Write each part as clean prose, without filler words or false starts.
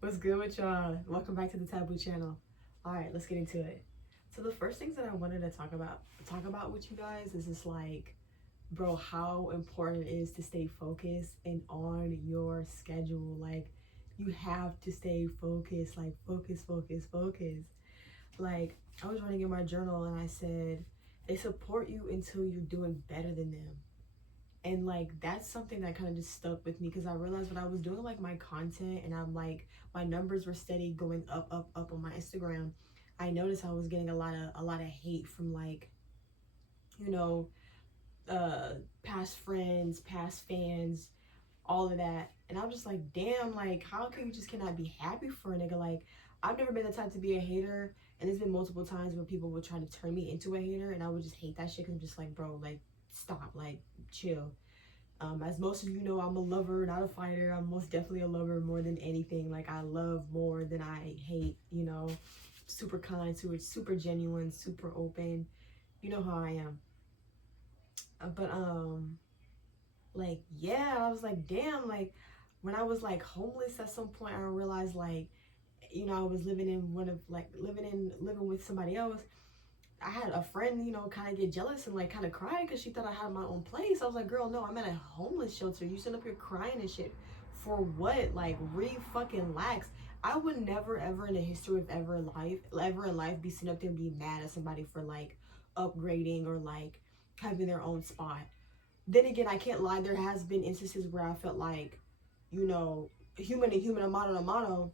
What's good with y'all? Welcome back to the Taboo channel. All right, let's get into it. So the first things that I wanted to talk about with you guys is just like, bro, how important it is to stay focused and on your schedule. Like, you have to stay focused. Like, focus, focus, focus. Like, I was writing in my journal and I said, they support you until you're doing better than them. And like that's something that kind of just stuck with me because I realized when I was doing like my content and I'm like my numbers were steady going up up up on my Instagram. I noticed I was getting a lot of hate from like, you know, uh past friends, past fans, all of that. And I'm just like, damn, like how can you just cannot be happy for a nigga? Like, I've never been the type to be a hater, and there's been multiple times where people would try to turn me into a hater and I would just hate that shit because I'm just like, bro, like stop, like chill. As most of you know, I'm a lover, not a fighter. I'm most definitely a lover more than anything. Like, I love more than I hate, you know. Super kind, super genuine, super open. You know how I am. But like, yeah, I was like, damn, like, when I was like homeless at some point, I realized like, you know, I was living in one of like living with somebody else. I had a friend, you know, kind of get jealous and like kind of cry because she thought I had my own place. I was like, girl, no, I'm at a homeless shelter. You sitting up here crying and shit for what? Like, fucking lax. I would never, ever in the history of ever in life, be sitting up there and be mad at somebody for like upgrading or like having their own spot. Then again, I can't lie. There has been instances where I felt like, you know, human to human, a mano to mano.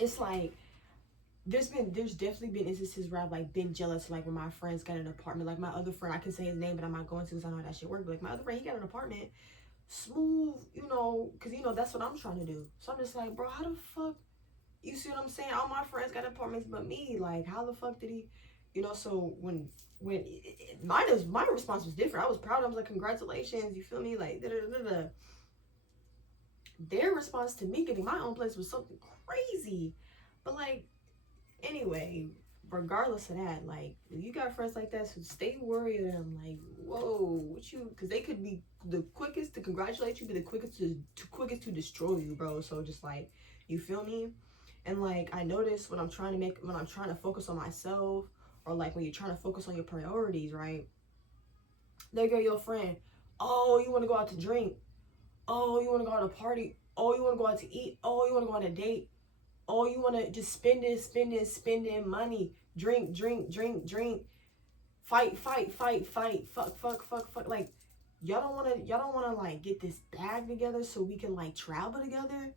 It's like there's definitely been instances where I've like been jealous, like when my friends got an apartment. Like my other friend, I can say his name, but I'm not going to because I know how that shit works. But like my other friend, he got an apartment, smooth, you know, because you know that's what I'm trying to do. So I'm just like, bro, how the fuck? You see what I'm saying? All my friends got apartments, but me, like, how the fuck did he? You know, so my response was different. I was proud. I was like, congratulations. You feel me? Like, da da da da. Their response to me getting my own place was something crazy, but like anyway, regardless of that, like you got friends like that, so stay worried of them. Like, whoa, what you? Because they could be the quickest to congratulate you, be the quickest to destroy you, bro. So just like, you feel me? And like I notice when I'm trying to focus on myself, or like when you're trying to focus on your priorities, right? There go your friend. Oh, you want to go out to drink? Oh, you want to go out to party? Oh, you want to go out to eat? Oh, you want to go on a date? Oh, you want to just spending money. Drink, drink, drink, drink. Fight, fight, fight, fight. Fuck, fuck, fuck, fuck. Like, y'all don't want to like get this bag together so we can like travel together.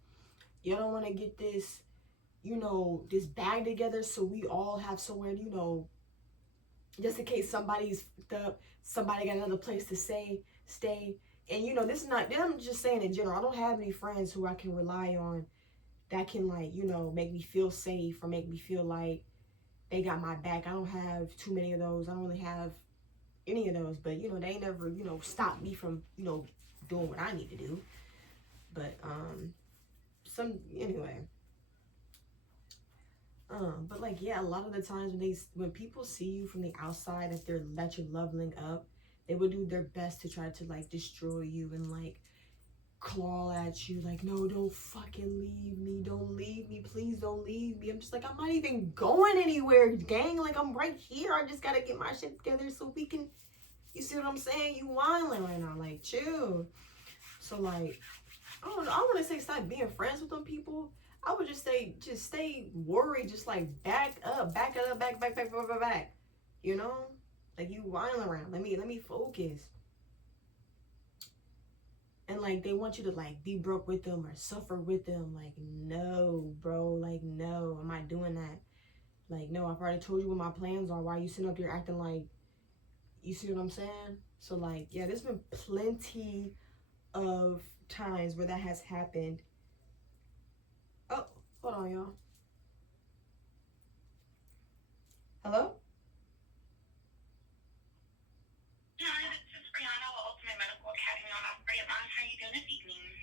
Y'all don't want to get this, you know, this bag together so we all have somewhere, you know, just in case somebody's fucked up, somebody got another place to stay. And you know, this is not, I'm just saying in general, I don't have any friends who I can rely on that can like, you know, make me feel safe or make me feel like they got my back. I don't have too many of those. I don't really have any of those, but you know, they never, you know, stop me from, you know, doing what I need to do. But some anyway. But like yeah, a lot of the times when people see you from the outside that you're leveling up, they will do their best to try to like destroy you and like claw at you like, no, don't fucking leave me, don't leave me, please don't leave me. I'm just like, I'm not even going anywhere, gang. Like, I'm right here. I just gotta get my shit together so we can, you see what I'm saying? You whining right now, like, chill. So like, I want to say stop being friends with them people. I would just say just stay worried, just like back up, back it up, back, you know, like you whining around. Let me focus. And like they want you to like be broke with them or suffer with them. Like, no, bro, like, no, I'm not doing that. Like, no, I've already told you what my plans are. Why are you sitting up here acting like, you see what I'm saying? So like, yeah, there's been plenty of times where that has happened. Oh, hold on, y'all. Hello?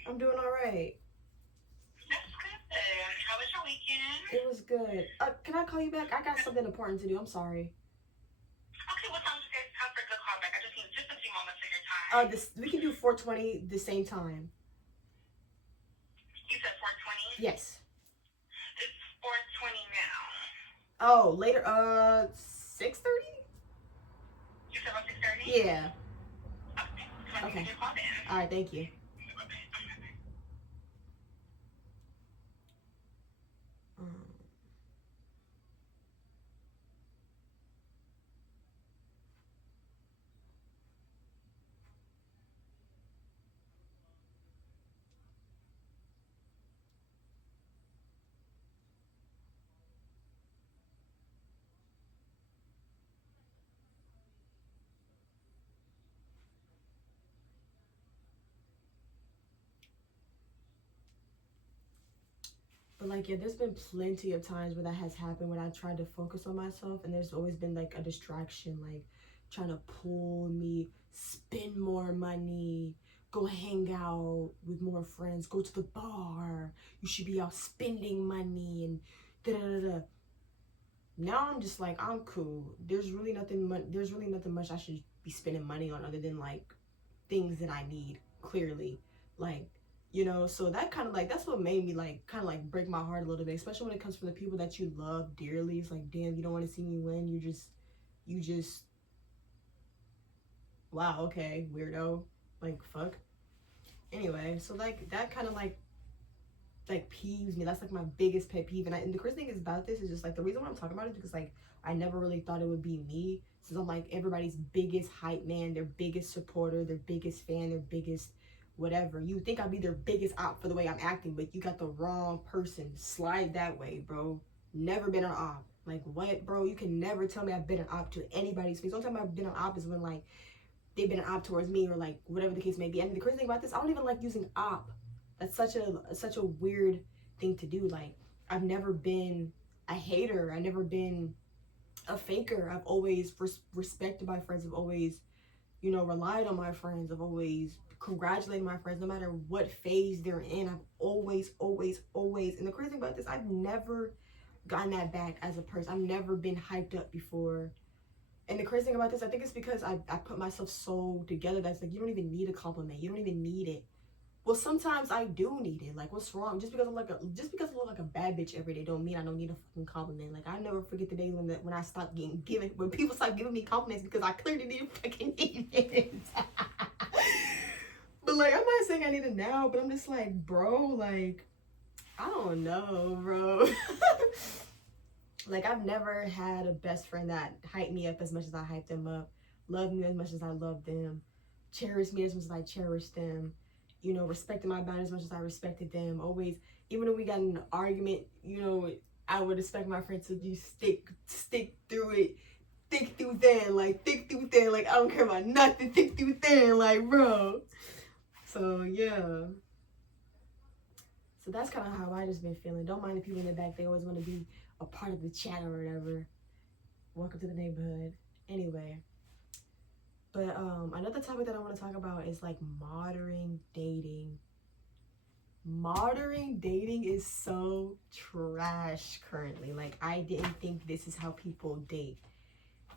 I'm doing all right. That's good. How was your weekend? It was good. Can I call you back? I got something important to do. I'm sorry. Okay, what time is it? Time for a good call back. I just need just a few moments of your time. We can do 4:20 the same time. You said 4:20? Yes. Oh, later. 6:30. You said about 6:30. Yeah. Okay. Okay. All right. Thank you. Um, But like, yeah, there's been plenty of times where that has happened when I tried to focus on myself, and there's always been like a distraction, like trying to pull me, spend more money, go hang out with more friends, go to the bar. You should be out spending money and da da da da. Now I'm just like, I'm cool. There's really nothing. There's really nothing much I should be spending money on other than like things that I need. Clearly, like, so that kind of like, that's what made me like kind of like break my heart a little bit, especially when it comes from the people that you love dearly. It's like, damn, you don't want to see me win. You just wow, okay, weirdo, like, fuck. Anyway, so like that kind of like peeves me. That's like my biggest pet peeve. And the crazy thing is about this is just like, the reason why I'm talking about it is because like I never really thought it would be me, since I'm like everybody's biggest hype man, their biggest supporter, their biggest fan, their biggest whatever. You think I'd be their biggest op for the way I'm acting, but you got the wrong person. Slide that way, bro. Never been an op. Like, what, bro? You can never tell me I've been an op to anybody's face. The only time I've been an op is when like they've been an op towards me, or like whatever the case may be. And the crazy thing about this, I don't even like using op. That's such a weird thing to do. Like, I've never been a hater. I've never been a faker. I've always respected my friends. I've always, relied on my friends. I've always congratulated my friends, no matter what phase they're in. I've always, always, always. And the crazy thing about this, I've never gotten that back as a person. I've never been hyped up before. And the crazy thing about this, I think it's because I put myself so together that's like, you don't even need a compliment. You don't even need it. Well, sometimes I do need it. Like, what's wrong? Just because I look like a bad bitch every day, don't mean I don't need a fucking compliment. Like, I never forget the day when I stopped when people stopped giving me compliments because I clearly didn't fucking need it. But like, I'm not saying I need it now, but I'm just like, bro, like, I don't know, bro. Like, I've never had a best friend that hyped me up as much as I hyped them up, loved me as much as I loved them, cherished me as much as I cherished them, respected my boundaries as much as I respected them. Always, even if we got in an argument, I would expect my friend to just stick through it, thick through thin, like thick through thin, like I don't care about nothing, thick through thin, like, bro. So yeah. So that's kind of how I just been feeling. Don't mind the people in the back. They always want to be a part of the chat or whatever. Welcome to the neighborhood. Anyway. But another topic that I want to talk about is like modern dating. Modern dating is so trash currently. Like, I didn't think this is how people date.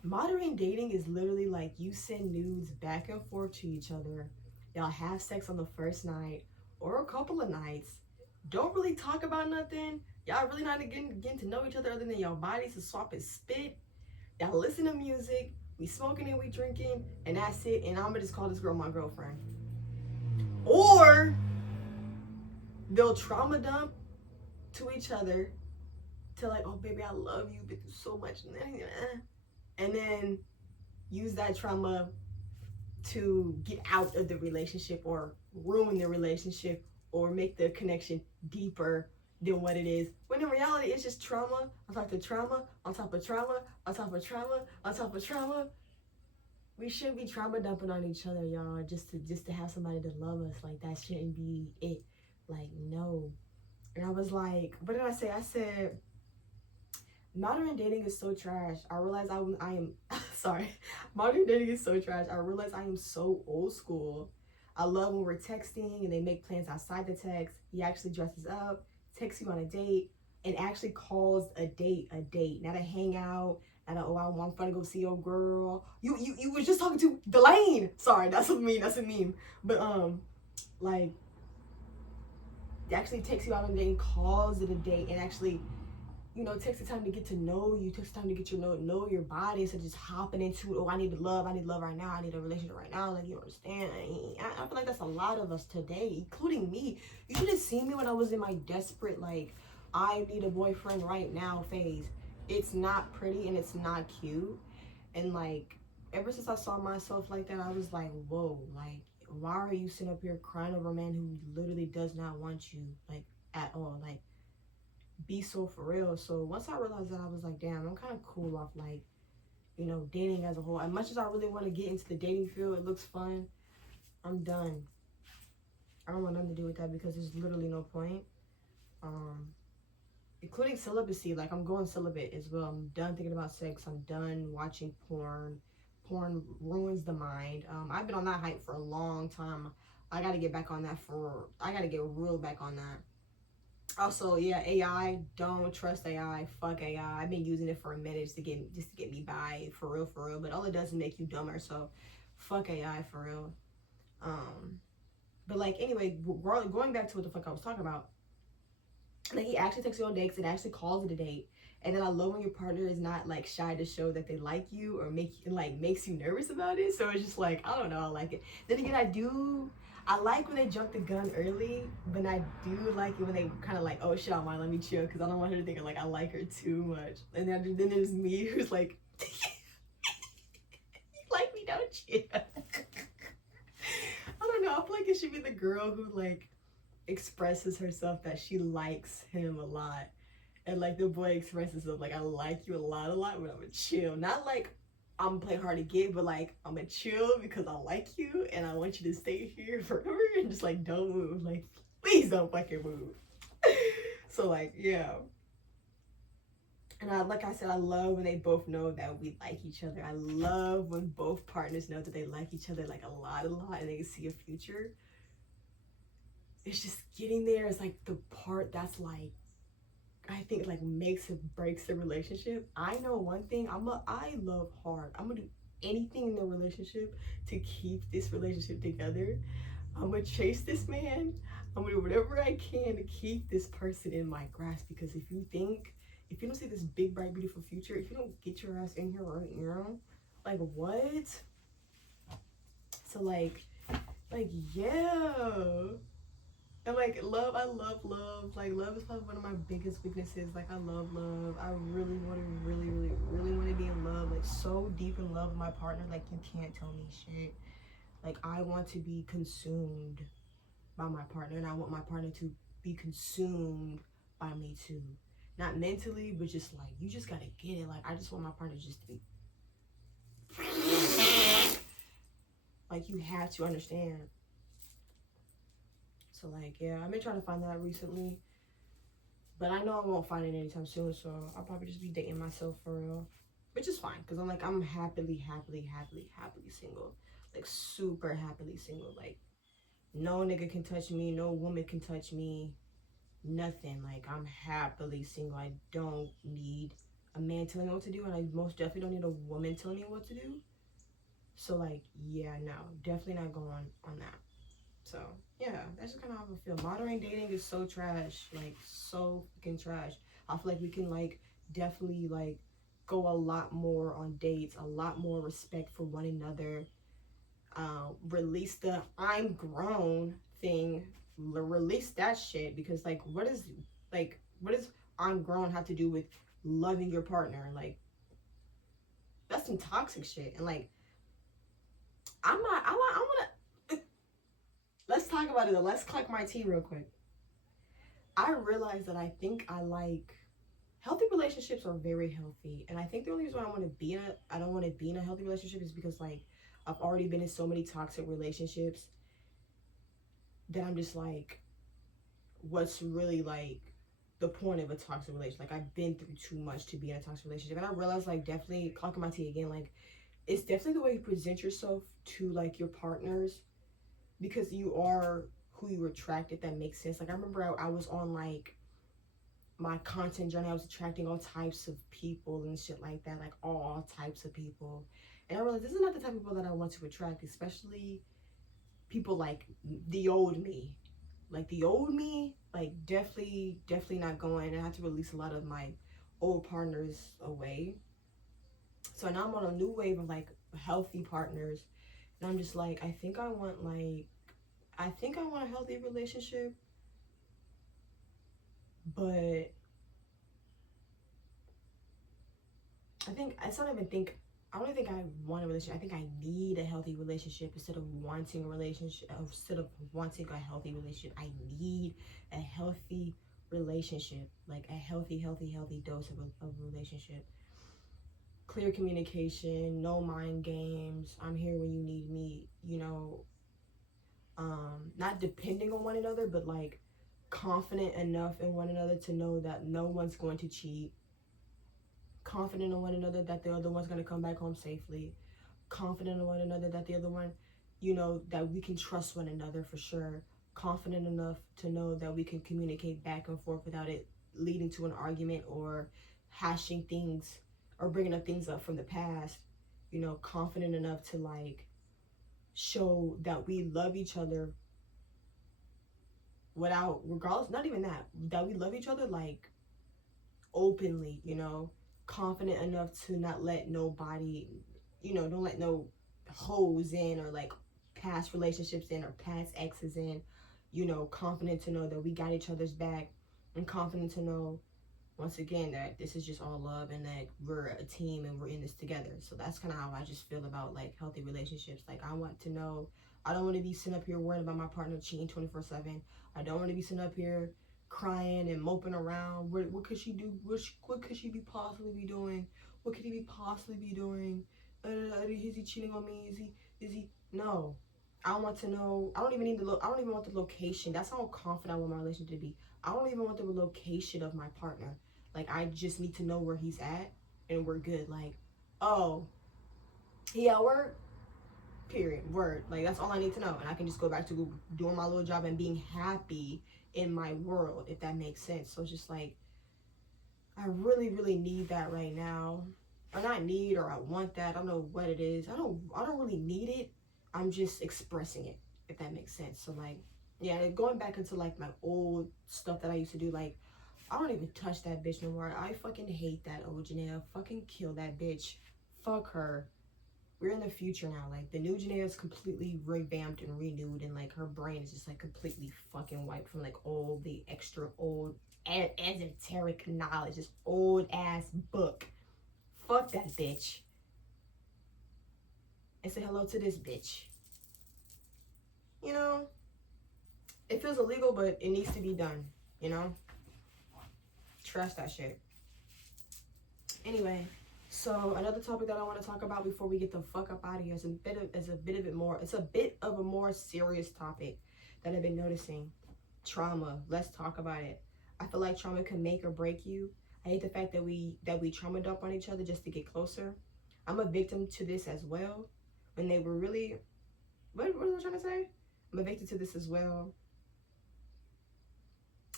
Modern dating is literally like you send nudes back and forth to each other. Y'all have sex on the first night or a couple of nights. Don't really talk about nothing. Y'all really not getting to know each other other than your bodies to swap and spit. Y'all listen to music. We smoking and we drinking, and that's it. And I'm gonna just call this girl my girlfriend. Or they'll trauma dump to each other to like, oh baby, I love you, but there's so much, and then use that trauma to get out of the relationship or ruin the relationship or make the connection deeper than what it is. When in reality, it's just trauma on top of trauma on top of trauma on top of trauma on top of trauma. We shouldn't be trauma dumping on each other, y'all, just to have somebody to love us. Like, that shouldn't be it. Like, no. And I was like, what did I say? I said, modern dating is so trash. I realize I am sorry. Modern dating is so trash. I realize I am so old school. I love when we're texting and they make plans outside the text. He actually dresses up, texts you on a date, and actually calls a date a date. Not a hangout. Not a, oh, I'm gonna go see your girl. You was just talking to Delane. Sorry, that's a meme. But like, they actually takes you out on a date and calls it a date and actually takes the time to get to know you, takes the time to get know your body instead of just hopping into, oh, I need love right now, I need a relationship right now. Like, you understand? I feel like that's a lot of us today, including me. You should have seen me when I was in my desperate, like, I need a boyfriend right now phase. It's not pretty and it's not cute. And, like, ever since I saw myself like that, I was like, whoa, like, why are you sitting up here crying over a man who literally does not want you, like, at all? Like, be so for real. So once I realized that, I was like, damn, I'm kind of cool off, like, dating as a whole. As much as I really want to get into the dating field, it looks fun, I'm done. I don't want nothing to do with that because there's literally no point. Including celibacy, like, I'm going celibate as well. I'm done thinking about sex. I'm done watching porn. Porn ruins the mind. I've been on that hype for a long time. I gotta get back on that I gotta get real back on that. Also, yeah, AI, don't trust AI. Fuck AI. I've been using it for a minute just to get me by, for real. But all it does is make you dumber. So, fuck AI for real. But like, anyway, going back to what the fuck I was talking about. Like, he actually takes you on dates and actually calls it a date. And then I love when your partner is not, like, shy to show that they like you or makes you nervous about it. So it's just like, I don't know, I like it. Then again, I like when they jump the gun early, but I do like it when they kind of like, oh shit, I want, let me chill, because I don't want her to think like I like her too much. And then there's me who's like, you like me, don't you? I don't know. I feel like it should be the girl who like expresses herself that she likes him a lot, and like the boy expresses himself like, I like you a lot, but I'm gonna chill. Not like I'm gonna play hard to get, but like, I'm gonna chill because I like you and I want you to stay here forever and just like don't move. Like, please don't fucking move. So like, yeah. And like I said, I love when they both know that we like each other. I love when both partners know that they like each other like a lot, and they can see a future. It's just getting there is like the part that's like, I think like makes or breaks the relationship. I know one thing, I love hard. I'm gonna do anything in the relationship to keep this relationship together. I'm gonna chase this man. I'm gonna do whatever I can to keep this person in my grasp, because if you don't see this big, bright, beautiful future, if you don't get your ass in here right now, like, what? So like, yeah. And like, love, I love love. Like, love is probably one of my biggest weaknesses. Like, I love love. I really want to be in love. Like, so deep in love with my partner. Like, you can't tell me shit. Like, I want to be consumed by my partner, and I want my partner to be consumed by me too. Not mentally, but just like, you just gotta get it. Like, I just want my partner just to be like, you have to understand. So like, yeah, I've been trying to find that recently, but I know I won't find it anytime soon. So I'll probably just be dating myself for real, which is fine, because I'm happily single, like super happily single. Like, no nigga can touch me, no woman can touch me, nothing. Like, I'm happily single. I don't need a man telling me what to do, and I most definitely don't need a woman telling me what to do. So like, yeah, no, definitely not going on that. So yeah, that's just kind of how I feel. Modern dating is so trash, like so fucking trash. I feel like we can like definitely like go a lot more on dates, a lot more respect for one another. Release the I'm grown thing. Release that shit, because like, what does I'm grown have to do with loving your partner? Like, that's some toxic shit. And like, I'm gonna let's talk about it though. Let's cluck my tea real quick. I realized that I think I like healthy relationships are very healthy, and I think the only reason why I don't want to be in a healthy relationship is because like, I've already been in so many toxic relationships that I'm just like, what's really like the point of a toxic relationship? Like, I've been through too much to be in a toxic relationship, and I realized like, definitely clocking my tea again, like, it's definitely the way you present yourself to like your partners, because you are who you attract, if that makes sense. Like, I remember I was on like my content journey. I was attracting all types of people and shit like that, like all types of people. And I realized this is not the type of people that I want to attract, especially people like the old me. Like, the old me, like, definitely not going. I had to release a lot of my old partners away. So now I'm on a new wave of like healthy partners. And I'm just like, I think I want a healthy relationship, but I don't think I want a relationship. I think I need a healthy relationship instead of wanting a relationship. Instead of wanting a healthy relationship, I need a healthy relationship, like a healthy dose of a relationship. Clear communication, no mind games. I'm here when you need me. Not depending on one another, but like confident enough in one another to know that no one's going to cheat, confident in one another that the other one's going to come back home safely, confident in one another that the other one, that we can trust one another for sure, confident enough to know that we can communicate back and forth without it leading to an argument or hashing things or bringing up things up from the past, confident enough to like show that we love each other without, regardless, not even that we love each other like openly, confident enough to not let nobody, don't let no hoes in or like past relationships in or past exes in, confident to know that we got each other's back and confident to know once again that this is just all love and that we're a team and we're in this together. So that's kind of how I just feel about like healthy relationships. Like I want to know, I don't want to be sitting up here worried about my partner cheating 24/7. I don't want to be sitting up here crying and moping around. What could she do? What could she be possibly be doing? What could he be possibly be doing? Is he cheating on me? Is he? No. I want to know. I don't even need the I don't even want the location. That's how confident I want my relationship to be. I don't even want the location of my partner. Like I just need to know where he's at and we're good. Like, oh, he at work? Period. Word. Like that's all I need to know. And I can just go back to doing my little job and being happy in my world, if that makes sense. So it's just like I really, really need that right now. Or not need or I want that. I don't know what it is. I don't really need it. I'm just expressing it, if that makes sense. So like, yeah, going back into like my old stuff that I used to do, like I don't even touch that bitch no more. I fucking hate that old Janelle. Fucking kill that bitch. Fuck her. We're in the future now. Like the new Janelle is completely revamped and renewed, and like her brain is just like completely fucking wiped from like all the extra old esoteric knowledge, this old ass book. Fuck that bitch. And say hello to this bitch. It feels illegal, but it needs to be done. Trust that shit. Anyway, so another topic that I want to talk about before we get the fuck up out of here is a bit of a more serious topic that I've been noticing. Trauma. Let's talk about it. I feel like trauma can make or break you. I hate the fact that we trauma dump on each other just to get closer. I'm a victim to this as well. When they were really, what was I trying to say? I'm a victim to this as well.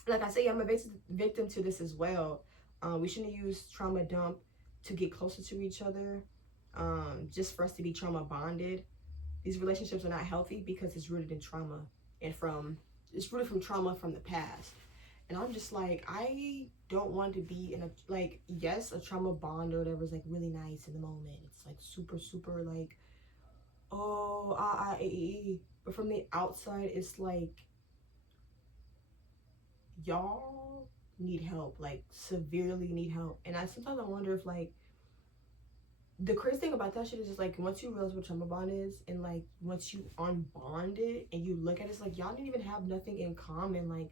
Like I say, I'm a victim to this as well. We shouldn't use trauma dump to get closer to each other, just for us to be trauma bonded. These relationships are not healthy because it's rooted in trauma and it's rooted from trauma from the past. And I'm just like, I don't want to be in yes, a trauma bond or whatever is like really nice in the moment. It's like super, super like, but from the outside, it's like, y'all need help, like severely need help. And sometimes I wonder if like the crazy thing about that shit is just like once you realize what trauma bond is and like once you unbond it and you look at it, it's like y'all didn't even have nothing in common. Like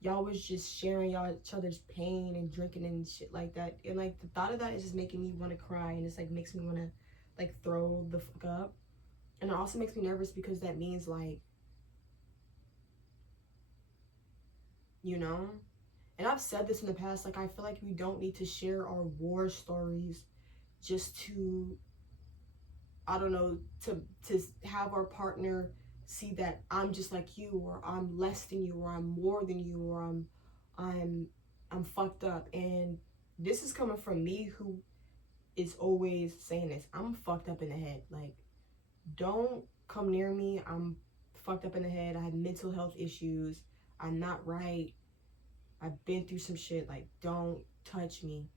y'all was just sharing each other's pain and drinking and shit like that. And like the thought of that is just making me want to cry, and it's like makes me want to like throw the fuck up. And it also makes me nervous because that means like, and I've said this in the past, like I feel like we don't need to share our war stories just to, I don't know, to have our partner see that I'm just like you, or I'm less than you, or I'm more than you, or I'm fucked up. And this is coming from me who is always saying this. I'm fucked up in the head. Like, don't come near me. I'm fucked up in the head. I have mental health issues. I'm not right. I've been through some shit. Like, don't touch me.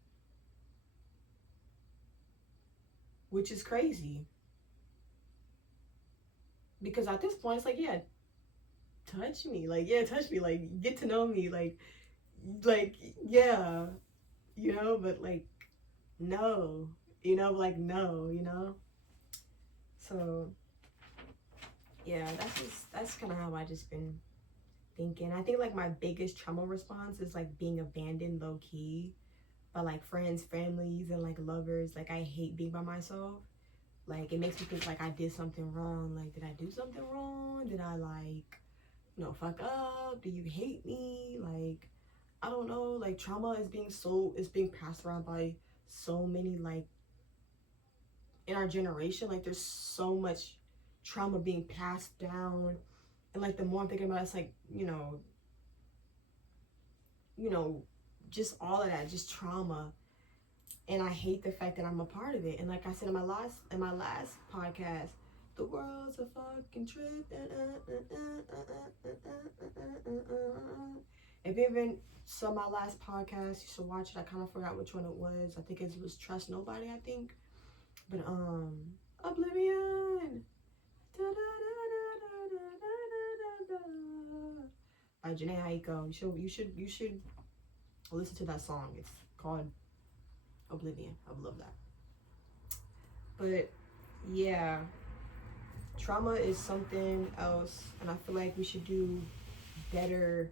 which is crazy. Because at this point, it's like, yeah, touch me. Like, yeah, touch me. Like, get to know me. Like, yeah, you know, but like, no, you know, like, no, you know. So, yeah, that's kind of how I just been thinking. I think like my biggest trauma response is like being abandoned low key by like friends, families, and like lovers. Like, I hate being by myself. Like, it makes me think like I did something wrong. Like, did I do something wrong? Did I like, you know, fuck up? Do you hate me? Like, I don't know. Like, trauma is being passed around by so many, like, in our generation. Like, there's so much trauma being passed down. And like, the more I'm thinking about it, it's like, you know, just all of that, just trauma. And I hate the fact that I'm a part of it. And like I said in my last podcast, the world's a fucking trip. If you haven't saw my last podcast, you should watch it. I kind of forgot which one it was. I think it was Trust Nobody, I think. But Oblivion. By Janae Aiko. You should listen to that song. It's called Oblivion. I would love that. But yeah, trauma is something else, and I feel like we should do better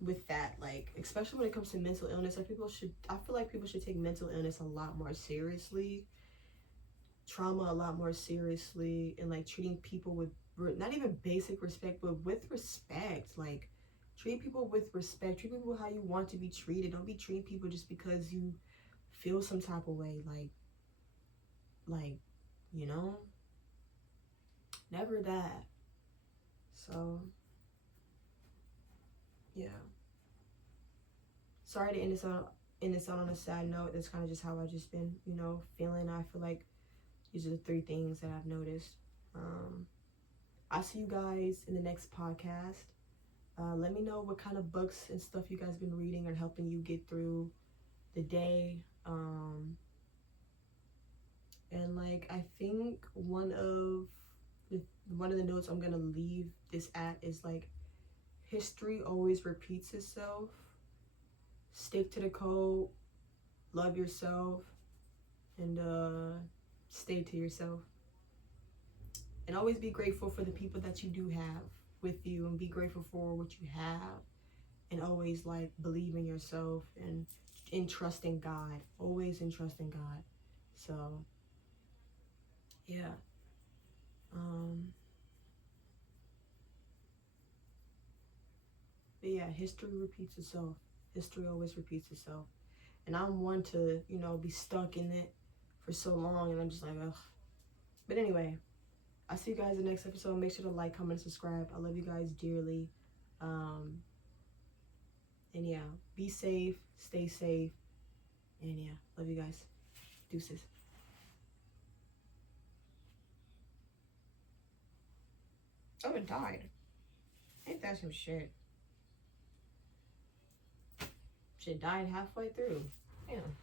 with that. Like, especially when it comes to mental illness, like I feel like people should take mental illness a lot more seriously, trauma a lot more seriously, and like treating people with not even basic respect, but with respect. Like, treat people with respect. Treat people how you want to be treated. Don't be treating people just because you feel some type of way. Like, you know, never that. So, yeah. Sorry to end this out on a sad note. That's kind of just how I've just been, feeling. I feel like these are the three things that I've noticed. I'll see you guys in the next podcast. Let me know what kind of books and stuff you guys been reading or helping you get through the day. And like, I think one of the notes I'm gonna leave this at is like, history always repeats itself. Stick to the code, love yourself, and stay to yourself. And always be grateful for the people that you do have with you, and be grateful for what you have, and always like believe in yourself and in trusting God. Always in trusting God. So yeah. But yeah, history repeats itself. History always repeats itself. And I'm one to, be stuck in it for so long, and I'm just like, ugh. But anyway, I'll see you guys in the next episode. Make sure to like, comment, and subscribe. I love you guys dearly. And yeah, be safe, stay safe. And yeah, love you guys. Deuces. Oh, it died. Ain't that some shit? Shit died halfway through. Damn.